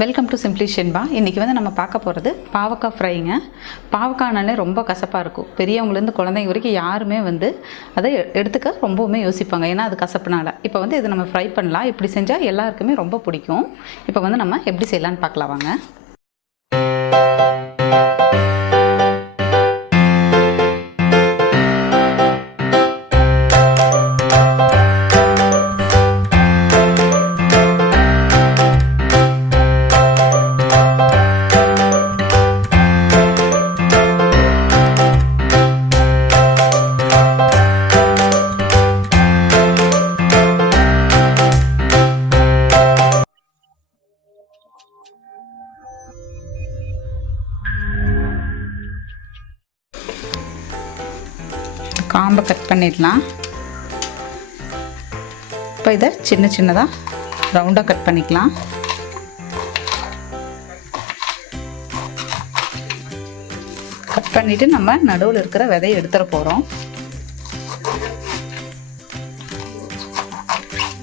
Welcome to simply Shenba. இன்றைக்கி நம்ம பார்க்க போகிறது பாவக்காய் ஃப்ரைங்க. பாவக்காய்னாலே ரொம்ப கசப்பாக இருக்கும். பெரியவங்கலேருந்து குழந்தைங்க வரைக்கும் யாருமே அதை எடுத்துக்க ரொம்பவுமே யோசிப்பாங்க, ஏன்னா அது கசப்புனால. இப்போ இதை நம்ம ஃப்ரை பண்ணலாம். இப்படி செஞ்சால் எல்லாருக்குமே ரொம்ப பிடிக்கும். இப்போ நம்ம எப்படி செய்யலான்னு பார்க்கலாம் வாங்க. காம்பை கட் பண்ணிடலாம். இப்போ இதை சின்ன சின்னதாக ரவுண்டாக கட் பண்ணிக்கலாம். கட் பண்ணிவிட்டு நம்ம நடுவில் இருக்கிற விதையை எடுத்துட போகிறோம்.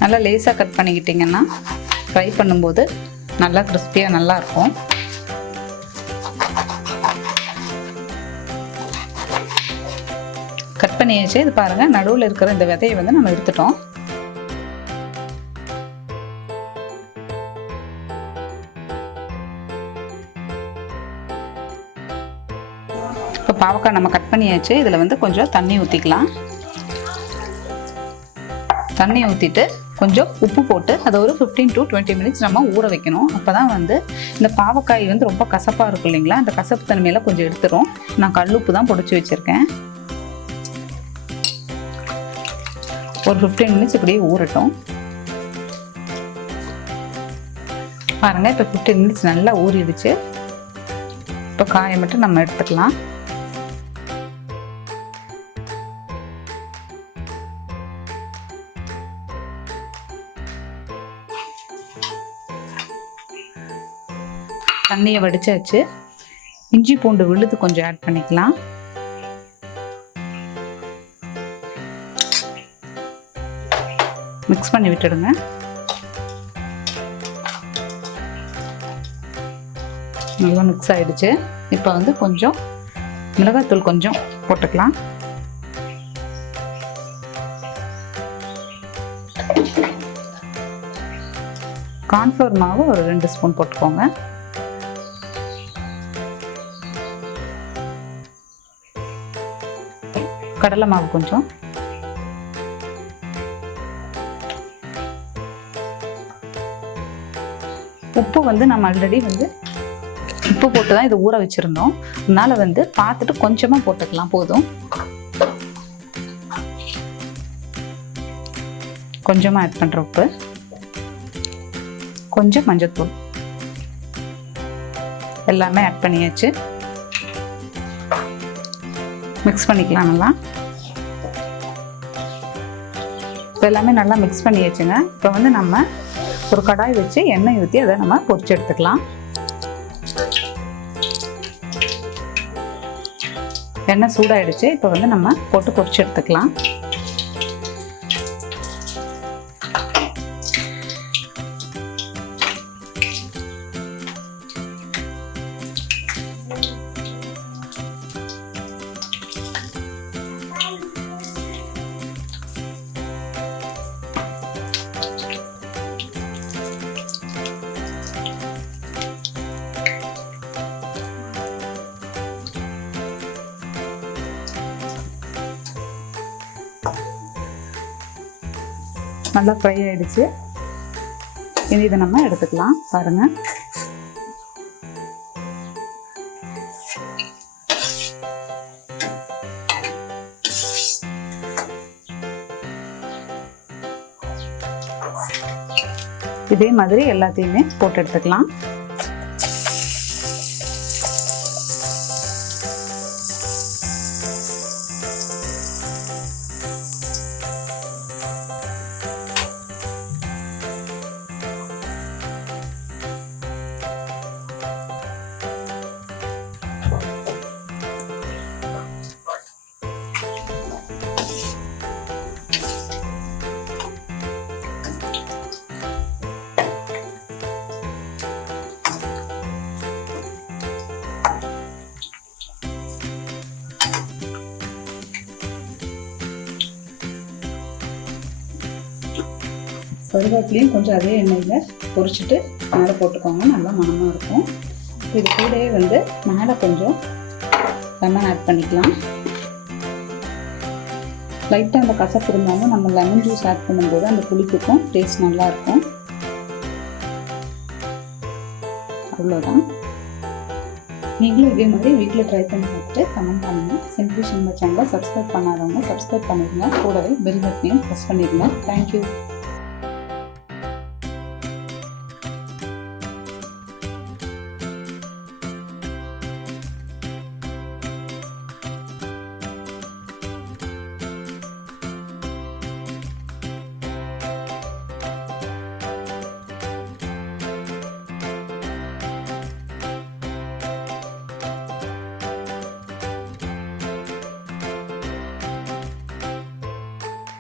நல்லா லேசாக கட் பண்ணிக்கிட்டிங்கன்னா ஃப்ரை பண்ணும்போது நல்லா கிறிஸ்பியாக நல்லாயிருக்கும். கட் பண்ணியாச்சு. இது பாருங்கள், நடுவில் இருக்கிற இந்த விதையை நம்ம எடுத்துட்டோம். இப்போ பாவக்காய் நம்ம கட் பண்ணியாச்சு. இதில் கொஞ்சம் தண்ணி ஊற்றிக்கலாம். தண்ணி ஊற்றிட்டு கொஞ்சம் உப்பு போட்டு அதை ஒரு 15 to 20 மினிட்ஸ் நம்ம ஊற வைக்கணும். அப்போ தான் இந்த பாவக்காய் ரொம்ப கசப்பாக இருக்கும் இல்லைங்களா, அந்த கசப்பு தன்மையெல்லாம் கொஞ்சம் எடுத்துரும். நான் கல்லுப்பு தான் பொடிச்சு வச்சுருக்கேன். ஒரு 15 மினிட்ஸ் இப்படியே ஊறட்டும். பாருங்கள், இப்போ 15 மினிட்ஸ் நல்லா ஊறிடுச்சு. இப்போ காயை மட்டும் நம்ம எடுத்துக்கலாம். தண்ணியை வடிச்சாச்சு. இஞ்சி பூண்டு விழுது கொஞ்சம் ஆட் பண்ணிக்கலாம். மிக்ஸ் பண்ணி விட்டுடுங்க. நல்லா மிக்ஸ் ஆகிடுச்சு. இப்போ கொஞ்சம் மிளகாத்தூள் கொஞ்சம் போட்டுக்கலாம். கார்ன்ஃப்ளவர் மாவு ஒரு 2 ஸ்பூன் போட்டுக்கோங்க. கடலை மாவு கொஞ்சம், உப்பு நம்ம ஆல்ரெடி உப்பு போட்டு தான் இதை ஊற வச்சுருந்தோம். அதனால் பார்த்துட்டு கொஞ்சமாக போட்டுக்கலாம், போதும். கொஞ்சமாக ஆட் பண்ணுற உப்பு, கொஞ்சம் மஞ்சள்தூள், எல்லாமே ஆட் பண்ணியாச்சு. மிக்ஸ் பண்ணிக்கலாம் நல்லா. இப்போ எல்லாமே நல்லா மிக்ஸ் பண்ணியாச்சுங்க. இப்போ நம்ம ஒரு கடாய் வச்சு எண்ணெய் ஊற்றி அதை நம்ம பொரிச்சு எடுத்துக்கலாம். எண்ணெய் சூடாயிடுச்சு. இப்போ நம்ம போட்டு பொரிச்சு எடுத்துக்கலாம். நல்லா ஃப்ரை ஆகிடுச்சு. இதை நம்ம எடுத்துக்கலாம். பாருங்கள், இதே மாதிரி எல்லாத்தையுமே போட்டு எடுத்துக்கலாம். கருவேப்பிலையும் கொஞ்சம் அதே எண்ணெயில் பொரிச்சிட்டு மேலே போட்டுக்கோங்க, நல்லா மணமாக இருக்கும். இது கூடவே வந்து மேலே கொஞ்சம் லெமன் ஆட் பண்ணிக்கலாம். லைட்டாக அந்த கசப்பு இருந்தாலும் நம்ம லெமன் ஜூஸ் ஆட் பண்ணும்போது அந்த புளிப்புக்கும் டேஸ்ட் நல்லாயிருக்கும். அவ்வளோதான். நீங்களும் இதே மாதிரி வீட்டில் ட்ரை பண்ணி பார்த்துட்டு கமெண்ட் பண்ணுங்கள். சிம்பிளி ஷென்பா சேனலை சப்ஸ்கிரைப் பண்ணாதவங்க சப்ஸ்கிரைப் பண்ணிடுங்க. கூடவே பெல் பட்டனையும் ப்ரெஸ் பண்ணிடுங்க. தேங்க்யூ.